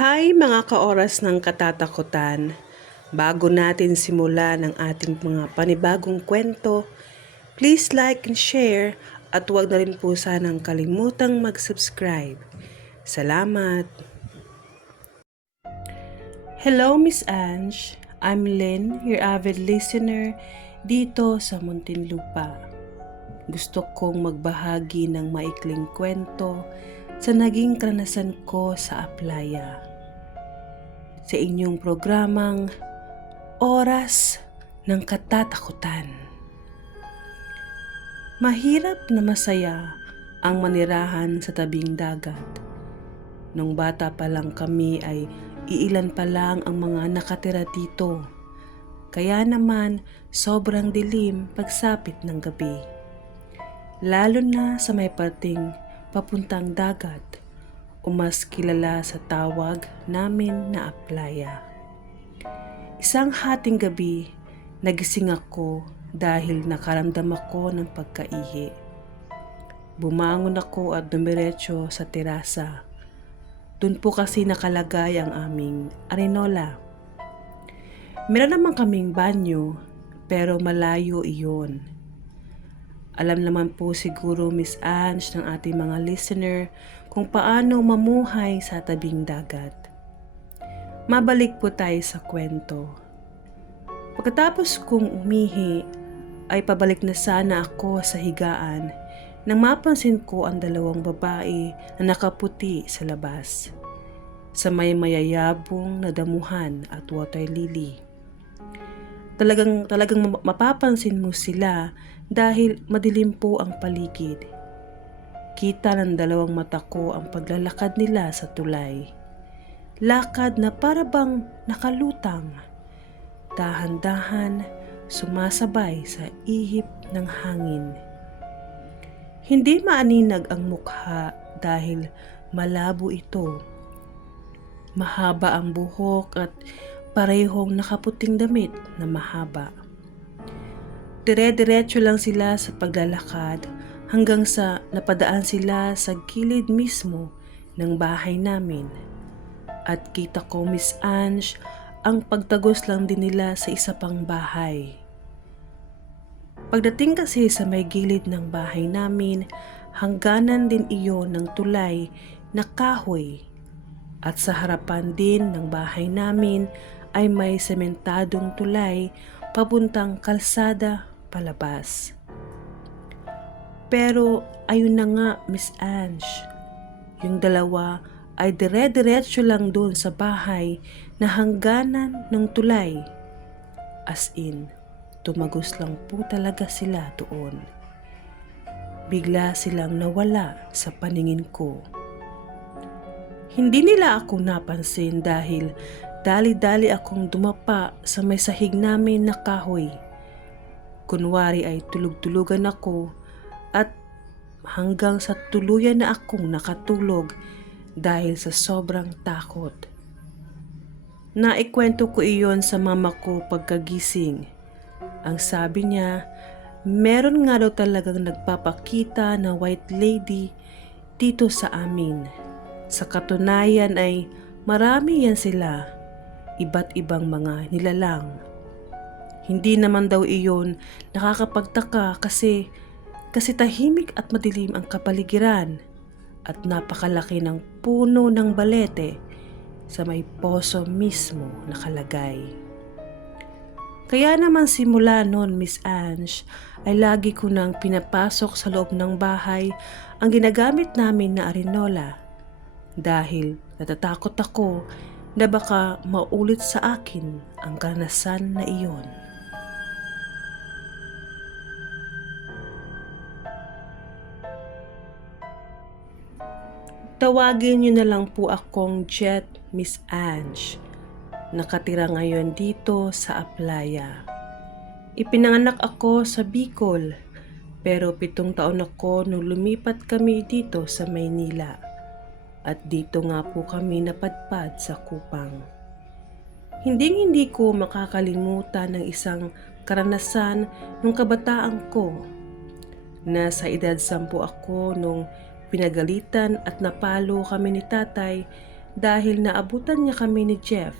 Hi mga kaoras ng katatakutan! Bago natin simulan ang ating mga panibagong kwento, please like and share at huwag na rin po sanang kalimutang mag-subscribe. Salamat! Hello Miss Ange, I'm Lynn, your avid listener dito sa Muntinlupa. Gusto kong magbahagi ng maikling kwento sa naging karanasan ko sa Aplaya. Sa inyong programang Oras ng Katatakutan. Mahirap na masaya ang manirahan sa tabing dagat. Nung bata pa lang kami ay iilan pa lang ang mga nakatira dito. Kaya naman sobrang dilim pagsapit ng gabi. Lalo na sa may parting papuntang dagat o mas kilala sa tawag namin na Aplaya. Isang hating gabi, nagising ako dahil nakaramdam ako ng pagkaihi. Bumangon ako at dumiretso sa terasa. Doon po kasi nakalagay ang aming arenola. Meron naman kaming banyo pero malayo iyon. Alam naman po siguro Miss Ange ng ating mga listener kung paano mamuhay sa tabing dagat. Mabalik po tayo sa kwento. Pagkatapos kong umihi ay pabalik na sana ako sa higaan nang mapansin ko ang dalawang babae na nakaputi sa labas. Sa may mayayabong na damuhan at water lily. Talagang mapapansin mo sila dahil madilim po ang paligid. Kita ng dalawang mata ko ang paglalakad nila sa tulay. Lakad na parabang nakalutang. Dahan-dahan sumasabay sa ihip ng hangin. Hindi maaninag ang mukha dahil malabo ito. Mahaba ang buhok at parehong nakaputing damit na mahaba. Dire-diretso lang sila sa paglalakad hanggang sa napadaan sila sa gilid mismo ng bahay namin. At kita ko Miss Ange ang pagtagos lang din nila sa isa pang bahay. Pagdating kasi sa may gilid ng bahay namin, hangganan din iyon ng tulay na kahoy. At sa harapan din ng bahay namin ay may sementadong tulay papuntang kalsada palabas. Pero ayun na nga Miss Ange, yung dalawa ay dire-diretso lang doon sa bahay na hangganan ng tulay. As in, tumagos lang po talaga sila doon. Bigla silang nawala sa paningin ko. Hindi nila ako napansin dahil dali-dali akong dumapa sa may sahig namin na kahoy. Kunwari ay tulog-tulugan ako at hanggang sa tuluyan na akong nakatulog dahil sa sobrang takot. Naikwento ko iyon sa mama ko pagkagising. Ang sabi niya, meron nga daw talagang nagpapakita na white lady dito sa amin. Sa katunayan ay marami yan sila, iba't ibang mga nilalang. Hindi naman daw iyon nakakapagtaka kasi tahimik at madilim ang kapaligiran at napakalaki ng puno ng balete sa may poso mismo nakalagay. Kaya naman simula noon Miss Ange ay lagi ko nang pinapasok sa loob ng bahay ang ginagamit namin na arenola dahil natatakot ako na baka maulit sa akin ang karanasan na iyon. Tawagin niyo na lang po akong Jet Miss Ange. Nakatira ngayon dito sa Aplaya. Ipinanganak ako sa Bicol, pero 7 taon ako nung lumipat kami dito sa Maynila. At dito nga po kami napadpad sa Kupang. Hindi ko makakalimutan ng isang karanasan nung kabataan ko. Nasa edad 10 ako nung pinagalitan at napalo kami ni tatay dahil naabutan niya kami ni Jeff,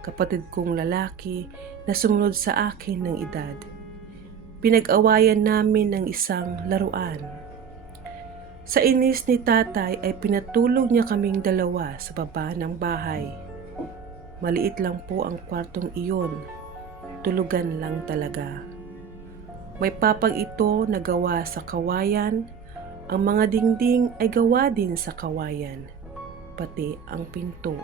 kapatid kong lalaki na sumunod sa akin ng edad. Pinag-awayan namin ng isang laruan. Sa inis ni tatay ay pinatulog niya kaming dalawa sa baba ng bahay. Maliit lang po ang kwartong iyon, tulugan lang talaga. May papag ito na gawa sa kawayan, ang mga dingding ay gawa din sa kawayan, pati ang pinto.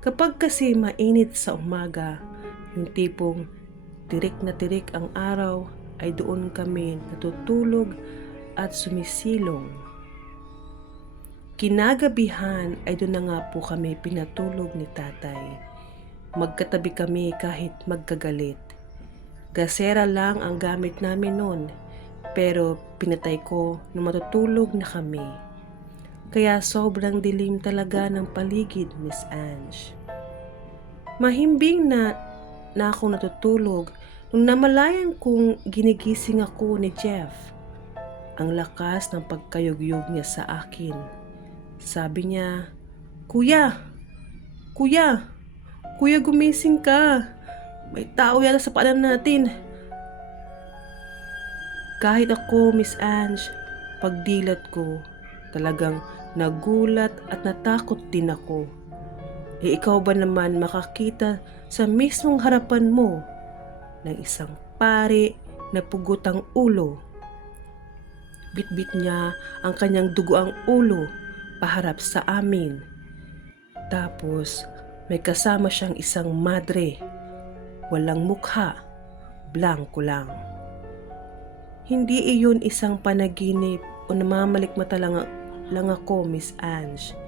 Kapag kasi mainit sa umaga, yung tipong tirik na tirik ang araw, ay doon kami natutulog at sumisilong. Kinagabihan ay doon na nga po kami pinatulog ni tatay. Magkatabi kami kahit magkagalit. Gasera lang ang gamit namin noon, pero pinatay ko nung matutulog na kami. Kaya sobrang dilim talaga ng paligid, Miss Ange. Mahimbing na ako natutulog nung namalayan kong ginigising ako ni Jeff. Ang lakas ng pagkayugyug niya sa akin. Sabi niya, Kuya! Kuya! Kuya, gumising ka! May tao yata sa paanan natin. Kahit ako, Miss Ange, pagdilat ko, talagang nagulat at natakot din ako. Ikaw ba naman makakita sa mismong harapan mo ng isang pari na pugot ang ulo? Bitbit niya ang kanyang dugoang ulo paharap sa amin. Tapos may kasama siyang isang madre. Walang mukha, blanko lang. Hindi iyon isang panaginip o namamalikmata lang ako, Miss Ange,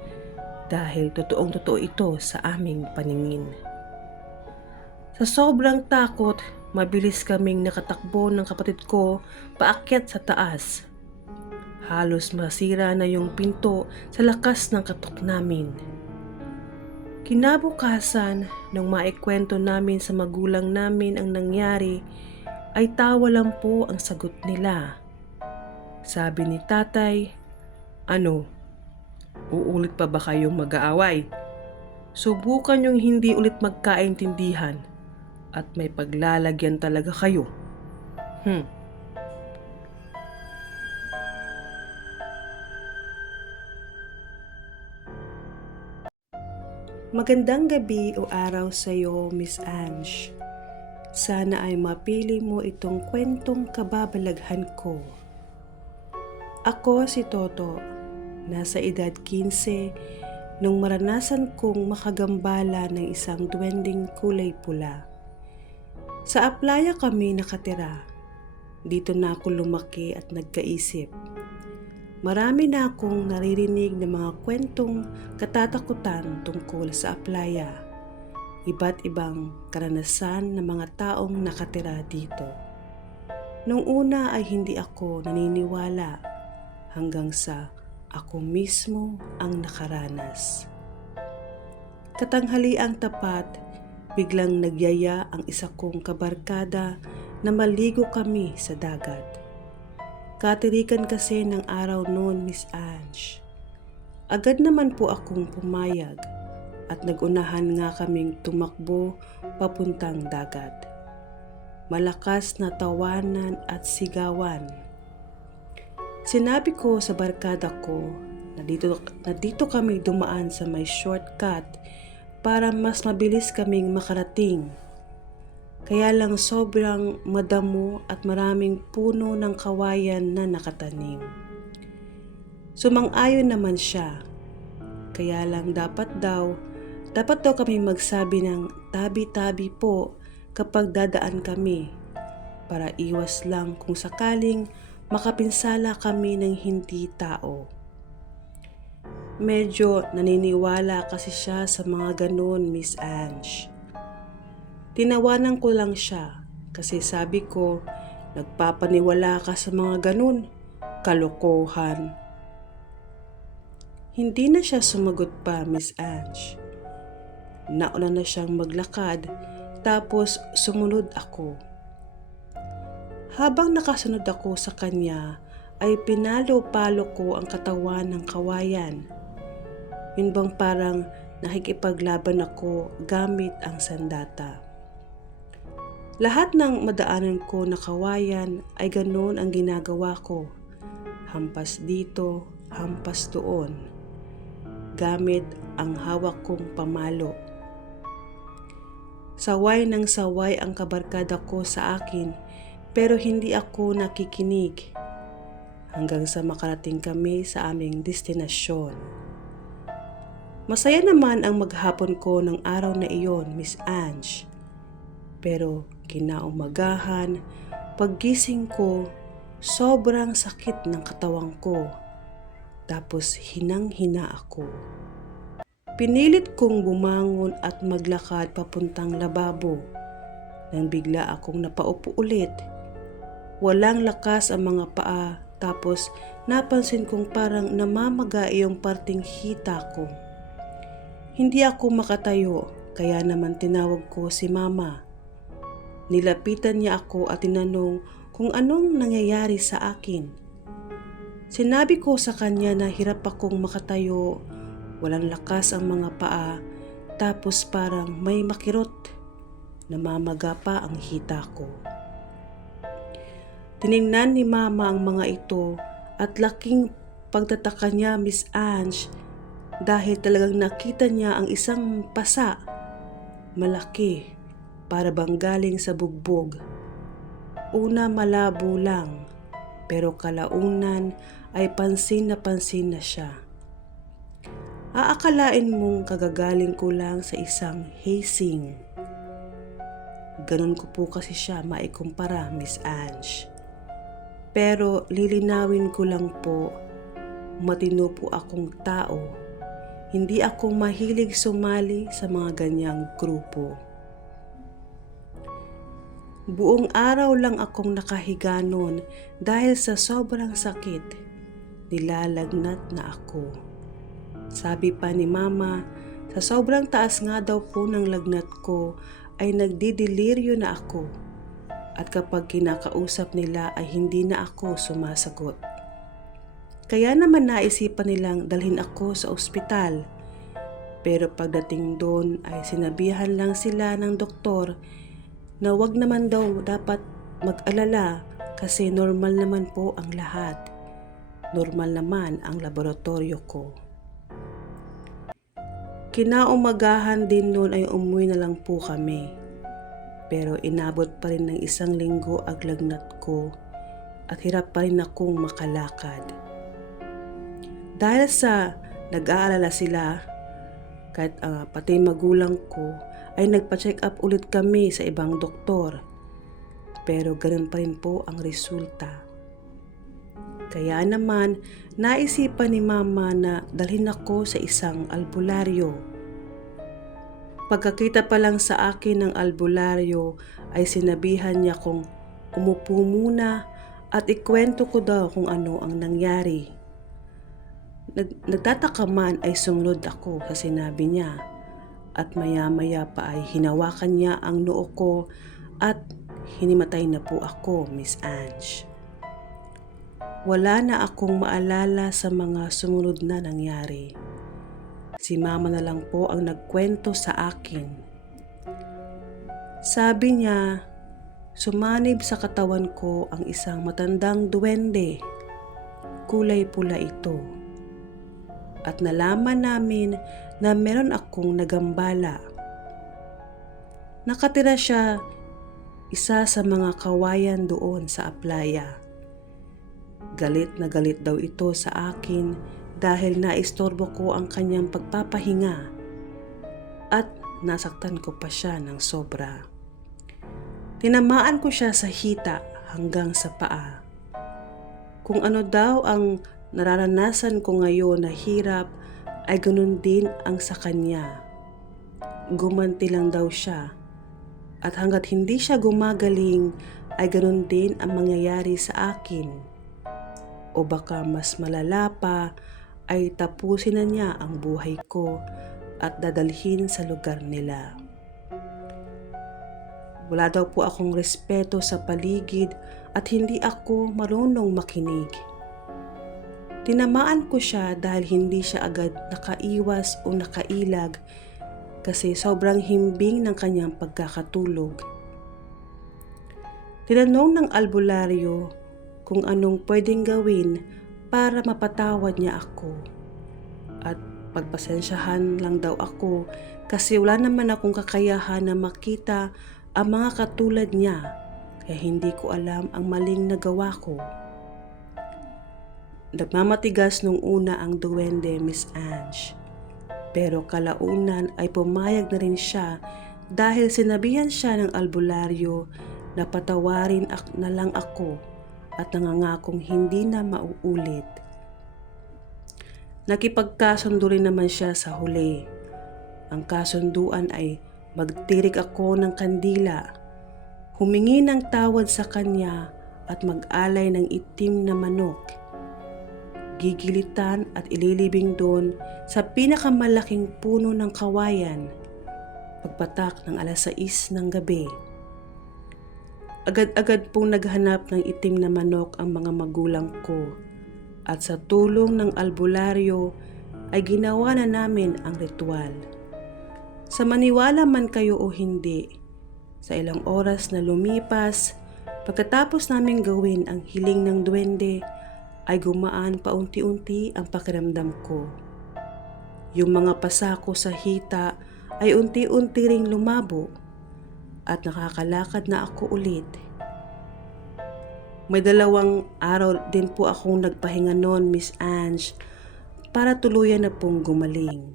dahil totoong-totoo ito sa aming paningin. Sa sobrang takot, mabilis kaming nakatakbo ng kapatid ko paakyat sa taas. Halos masira na yung pinto sa lakas ng katok namin. Kinabukasan, nung maikwento namin sa magulang namin ang nangyari, ay tawa lang po ang sagot nila. Sabi ni tatay, Ano, uulit pa ba kayong mag-aaway? Subukan yung hindi ulit magkaintindihan at may paglalagyan talaga kayo. Magandang gabi o araw sa iyo, Miss Ange. Sana ay mapili mo itong kwentong kababalaghan ko. Ako si Toto, nasa edad 15 nung maranasan kong makagambala ng isang duwending kulay pula. Sa Aplaya kami nakatira. Dito na ako lumaki at nagkaisip. Marami na akong naririnig ng mga kwentong katatakutan tungkol sa Aplaya. Iba't ibang karanasan ng mga taong nakatira dito. Nung una ay hindi ako naniniwala hanggang sa ako mismo ang nakaranas. Katanghaliang tapat, biglang nagyaya ang isa kong kabarkada na maligo kami sa dagat. Katirikan kasi ng araw noon, Miss Ange. Agad naman po akong pumayag at nagunahan nga kaming tumakbo papuntang dagat. Malakas na tawanan at sigawan. Sinabi ko sa barkada ko na dito kami dumaan sa may shortcut para mas mabilis kaming makarating. Kaya lang sobrang madamo at maraming puno ng kawayan na nakatanim. Sumang-ayon naman siya. Kaya lang dapat daw kami magsabi ng tabi-tabi po kapag dadaan kami para iwas lang kung sakaling makapinsala kami ng hindi tao. Medyo naniniwala kasi siya sa mga ganun, Miss Ange. Tinawanan ko lang siya kasi sabi ko, nagpapaniwala ka sa mga ganun, kalokohan. Hindi na siya sumagot pa, Miss Ange. Nauna na siyang maglakad, tapos sumunod ako. Habang nakasunod ako sa kanya, ay pinalo-palo ko ang katawan ng kawayan. Yun bang parang nakikipaglaban ako gamit ang sandata. Lahat ng madaanan ko na kawayan ay ganoon ang ginagawa ko. Hampas dito, hampas doon. Gamit ang hawak kong pamalo. Saway ng saway ang kabarkada ko sa akin pero hindi ako nakikinig. Hanggang sa makarating kami sa aming destinasyon. Masaya naman ang maghapon ko ng araw na iyon, Miss Ange. Pero kinaumagahan, paggising ko, sobrang sakit ng katawan ko. Tapos hinang-hina ako. Pinilit kong bumangon at maglakad papuntang lababo. Nang bigla akong napaupo ulit. Walang lakas ang mga paa tapos napansin kong parang namamaga yung parting hita ko. Hindi ako makatayo kaya naman tinawag ko si Mama. Nilapitan niya ako at tinanong kung anong nangyayari sa akin. Sinabi ko sa kanya na hirap akong makatayo, walang lakas ang mga paa, tapos parang may makirot. Namamaga pa ang hita ko. Tiningnan ni Mama ang mga ito at laking pagtataka niya, Miss Ange, dahil talagang nakita niya ang isang pasa. Malaki, para bang galing sa bugbog. Una malabo lang, pero kalaunan ay pansin na siya. Aakalain mong kagagaling ko lang sa isang hazing. Ganon ko po kasi siya maikumpara, Miss Ange. Pero lilinawin ko lang po, matino po akong tao. Hindi ako mahilig sumali sa mga ganyang grupo. Buong araw lang akong nakahiga noon dahil sa sobrang sakit. Nilalagnat na ako. Sabi pa ni Mama, sa sobrang taas nga daw po ng lagnat ko ay nagdidiliryo na ako. At kapag kinakausap nila ay hindi na ako sumasagot. Kaya naman naisipan nilang dalhin ako sa ospital. Pero pagdating doon ay sinabihan lang sila ng doktor na wag naman daw dapat mag-alala kasi normal naman po ang lahat. Normal naman ang laboratorio ko. Kinaumagahan din noon ay umuwi na lang po kami. Pero inabot pa rin ng 1 linggo ang lagnat ko at hirap pa rin akong makalakad. Dahil sa nag-aalala sila, kahit pati magulang ko, ay nagpa-check up ulit kami sa ibang doktor. Pero ganun pa rin po ang resulta. Kaya naman, naisipan ni Mama na dalhin ako sa isang albularyo. Pagkakita pa lang sa akin ng albularyo ay sinabihan niya kong umupo muna at ikwento ko daw kung ano ang nangyari. Nagtataka man ay sumunod ako sa sinabi niya at maya-maya pa ay hinawakan niya ang noo ko at hinimatay na po ako, Miss Ange. Wala na akong maalala sa mga sumunod na nangyari. Si Mama na lang po ang nagkwento sa akin. Sabi niya, sumanib sa katawan ko ang isang matandang duwende. Kulay pula ito. At nalaman namin na meron akong nagambala. Nakatira siya isa sa mga kawayan doon sa Aplaya. Galit na galit daw ito sa akin dahil naistorbo ko ang kanyang pagpapahinga at nasaktan ko pa siya ng sobra. Tinamaan ko siya sa hita hanggang sa paa. Kung ano daw ang nararanasan ko ngayon na hirap ay ganun din ang sa kanya. Gumanti lang daw siya at hanggat hindi siya gumagaling ay ganun din ang mangyayari sa akin. O baka mas malala pa ay tapusin na niya ang buhay ko at dadalhin sa lugar nila. Wala daw po akong respeto sa paligid at hindi ako marunong makinig. Tinamaan ko siya dahil hindi siya agad nakaiwas o nakailag kasi sobrang himbing ng kanyang pagkakatulog. Tinanong ng albularyo kung anong pwedeng gawin para mapatawad niya ako. At pagpasensyahan lang daw ako kasi wala naman akong kakayahan na makita ang mga katulad niya kaya hindi ko alam ang maling nagawa ko. Nagmamatigas nung una ang duwende, Miss Ange. Pero kalaunan ay pumayag na rin siya dahil sinabihan siya ng albularyo na patawarin na lang ako at nangangakong hindi na mauulit. Nakipagkasundo rin naman siya sa huli. Ang kasunduan ay magtirik ako ng kandila, humingi ng tawad sa kanya at mag-alay ng itim na manok. Gigilitan at ililibing doon sa pinakamalaking puno ng kawayan pagpatak ng 6:00 ng gabi. Agad-agad pong naghanap ng itim na manok ang mga magulang ko at sa tulong ng albularyo ay ginawa na namin ang ritual. Sa maniwala man kayo o hindi, sa ilang oras na lumipas, pagkatapos namin gawin ang hiling ng duwende, ay gumaan paunti-unti ang pakiramdam ko. Yung mga pasako sa hita ay unti-unti ring lumabo at nakakalakad na ako ulit. May 2 araw din po akong nagpahinga noon, Miss Ange, para tuluyan na pong gumaling.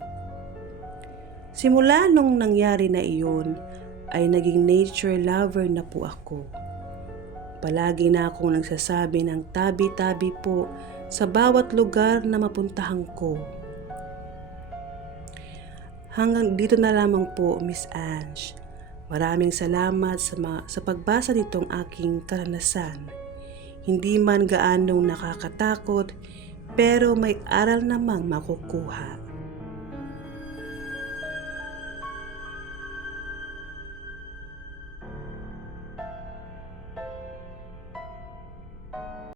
Simula nung nangyari na iyon, ay naging nature lover na po ako. Palagi na akong nagsasabi ng tabi-tabi po sa bawat lugar na mapuntahan ko. Hanggang dito na lamang po, Miss Ange. Maraming salamat sa pagbasa nitong aking karanasan. Hindi man gaanong nakakatakot, pero may aral namang makukuha.